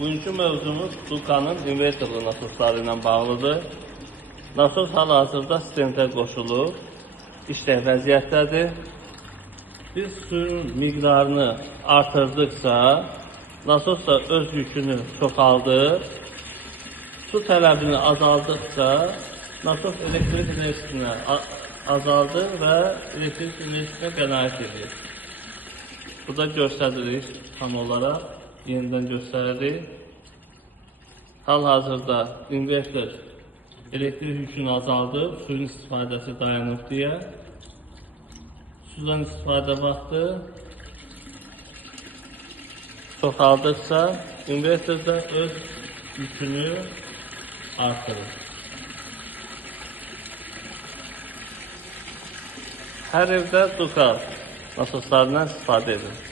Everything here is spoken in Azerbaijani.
Bugünkü mövzumuz Dukanın invertorlu nasosları ilə bağlıdır. Nasos hal-hazırda sistemdə qoşulub, işlək vəziyyətdədir. Biz suyun miqdarını artırdıqca, nasos da öz yükünü çoxaldır. Su tələbini azaldıqca, nasos elektrik enerjisinə azaldır və elektrik enerjisinə qənaət edir. Burada göstəririk tam olaraq, yenidən göstəririk. Hal-hazırda invertor elektrik yükünü azaldır, suyun istifadəsi dayanıb deyə. Sudan istifadə vaxtı çoxaldıqca invertor da öz yükünü artırır. Hər evdə Duka nasoslarından istifadə edilir.